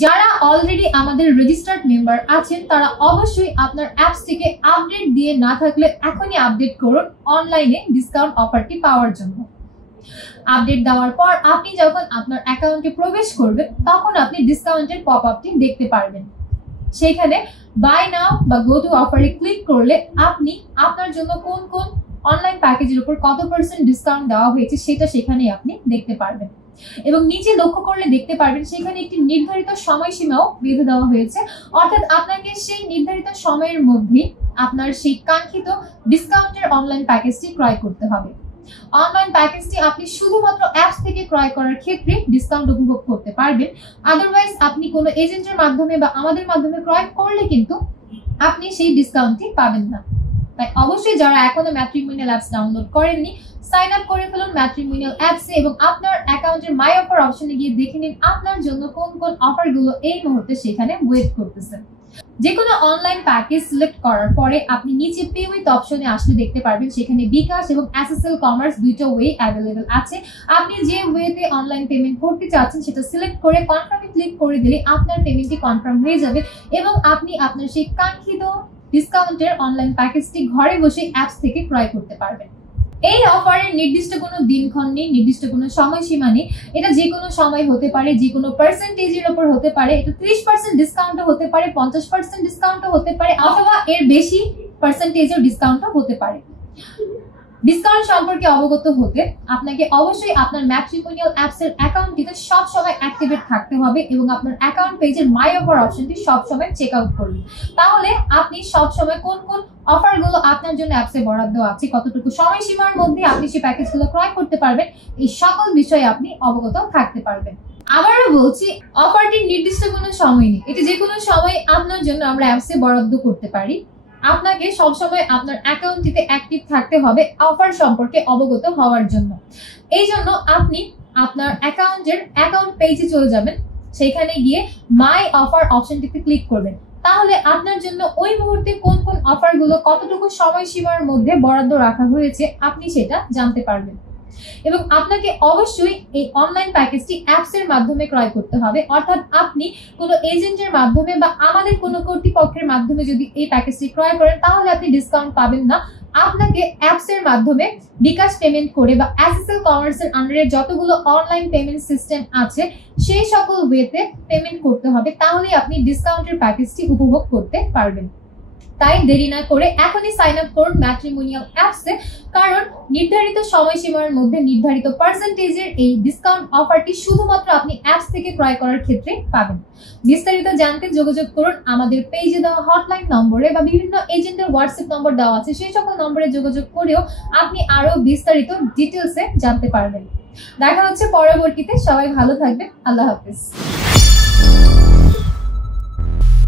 যারা অলরেডি আমাদের registered member আছেন তারা অবশ্যই আপনার অ্যাপস থেকে আপডেট দিয়ে না থাকলে এখনই আপডেট করুন অনলাইনে ডিসকাউন্ট অফারটি পাওয়ার জন্য। আপডেট দেওয়ার পর আপনি যখন আপনার অ্যাকাউন্টে প্রবেশ করবেন তখন আপনি ডিসকাউন্টের পপআপটি দেখতে পারবেন। সেখানে বাই নাও বা গো টু অফারে ক্লিক করলে আপনি আপনার জন্য কোন কোন অনলাইন প্যাকেজের উপর কত % ডিসকাউন্ট দেওয়া হয়েছে সেটা সেখানে আপনি দেখতে পারবেন এবং নিচে লক্ষ্য করলে দেখতে পারবেন সেখানে একটি নির্ধারিত সময়সীমাও বেঁধে দেওয়া হয়েছে, অর্থাৎ আপনাকে সেই নির্ধারিত সময়ের মধ্যে আপনার সেই কাঙ্ক্ষিত ডিসকাউন্টের অনলাইন প্যাকেজটি ক্রয় করতে হবে। অনলাইন প্যাকেজটি আপনি শুধুমাত্র অ্যাপস থেকে ক্রয় করার ক্ষেত্রে ডিসকাউন্ট উপভোগ করতে পারবেন, আদারওয়াইজ আপনি কোনো এজেন্টের মাধ্যমে বা আমাদের মাধ্যমে ক্রয় করলে কিন্তু আপনি সেই ডিসকাউন্টটি পাবেন না। তাই অবশ্যই যারা এখনো ম্যাট্রিমোনিয়াল অ্যাপস ডাউনলোড করেননি সাইন আপ করে ফেলুন ম্যাট্রিমোনিয়াল অ্যাপসে এবং আপনার অ্যাকাউন্টের মাই অফার অপশনে গিয়ে দেখে নিন আপনার জন্য কোন কোন অফারগুলো এই মুহূর্তে সেখানে ওয়েট করতেছে। যে কোনো অনলাইন প্যাকেজ সিলেক্ট করার পরে আপনি নিচে পে উইথ অপশনে আসলে দেখতে পারবেন সেখানে বিকাশ এবং এসএসএল কমার্স দুইটা ওয়ে অ্যাভেলেবল আছে। আপনি যে ওয়েতে অনলাইন পেমেন্ট করতে চাচ্ছেন সেটা সিলেক্ট করে কনফার্মে ক্লিক করে দিলে আপনার পেমেন্টটি কনফার্ম হয়ে যাবে এবং আপনি আপনার সেই কাঙ্ক্ষিত ডিসকাউন্টের অনলাইন প্যাকেজটি ঘরে বসে অ্যাপস থেকে ক্রয় করতে পারবেন। এই অফারের নির্দিষ্ট কোনো দিনক্ষণ নেই, নির্দিষ্ট কোনো সময়সীমা নেই, এটা যে কোনো সময় হতে পারে, যে কোনো পার্সেন্টেজের উপর হতে পারে, এটা 30% ডিসকাউন্টও হতে পারে, 50% ডিসকাউন্টও হতে পারে, অথবা এর বেশি পার্সেন্টেজের ডিসকাউন্টও হতে পারে। ডিসকাউন্ট সম্পর্কে অবগত হতে আপনাকে অবশ্যই আপনার ম্যাট্রিমোনিয়াল অ্যাপসের অ্যাকাউন্টটিতে সব সময় অ্যাক্টিভেট থাকতে হবে এবং আপনার অ্যাকাউন্ট পেজের মাই অফার অপশনটি সব সময় চেক আউট করুন। তাহলে আপনি সব সময় কোন কোন অফারগুলো আপনার জন্য অ্যাপসে বরাদ্দ আছে, কতটুকু সময়সীমার মধ্যে আপনি সেই প্যাকেজগুলো ক্রয় করতে পারবেন, এই সকল বিষয়ে আপনি অবগত থাকতে পারবেন। আবারও বলছি, অফারটির নির্দিষ্ট কোনো সময় নেই, এটা যে কোনো সময় আপনার জন্য আমরা অ্যাপসে বরাদ্দ করতে পারি। আপনাকে সবসময় আপনার অ্যাকাউন্টটিতে অ্যাক্টিভ থাকতে হবে অফার সম্পর্কে অবগত হওয়ার জন্য। এই জন্য আপনি আপনার অ্যাকাউন্ট পেজে চলে যাবেন, সেখানে গিয়ে মাই অফার অপশনটিতে ক্লিক করবেন। তাহলে আপনার জন্য ওই মুহূর্তে কোন কোন অফারগুলো কতটুকু সময়সীমার মধ্যে বরাদ্দ রাখা হয়েছে আপনি সেটা জানতে পারবেন এবং আপনাকে অবশ্যই এই অনলাইন প্যাকেজটি অ্যাপসের মাধ্যমে ক্রয় করতে হবে, অর্থাৎ আপনি কোনো এজেন্টের মাধ্যমে বা আমাদের কোনো কর্তৃপক্ষের মাধ্যমে যদি এই প্যাকেজটি ক্রয় করেন তাহলে আপনি ডিসকাউন্ট পাবেন না। আপনাকে অ্যাপসের মাধ্যমে বিকাশ পেমেন্ট করে বা এসএসএল কমার্সের আন্ডারে যতগুলো অনলাইন পেমেন্ট সিস্টেম আছে সেই সকল ওয়েতে পেমেন্ট করতে হবে, তাহলেই আপনি ডিসকাউন্টের প্যাকেজটি উপভোগ করতে পারবেন। তাই দেরি না করে এখনই সাইন আপ করুন ম্যাট্রিমোনিয়াল অ্যাপসে, কারণ নির্ধারিত সময়সীমার মধ্যে নির্ধারিত পার্সেন্টেজের এই ডিসকাউন্ট অফারটি শুধুমাত্র আপনি অ্যাপস থেকে ক্রয় করার ক্ষেত্রে পাবেন। বিস্তারিত জানতে যোগাযোগ করুন আমাদের পেজে দেওয়া হটলাইন নম্বরে বা বিভিন্ন এজেন্টের হোয়াটসঅ্যাপ নম্বর দেওয়া আছে, সেই সকল নম্বরে যোগাযোগ করেও আপনি আরো বিস্তারিত ডিটেলসে জানতে পারবেন। দেখা হচ্ছে পরবর্তীতে, সবাই ভালো থাকবেন, আল্লাহ হাফেজ।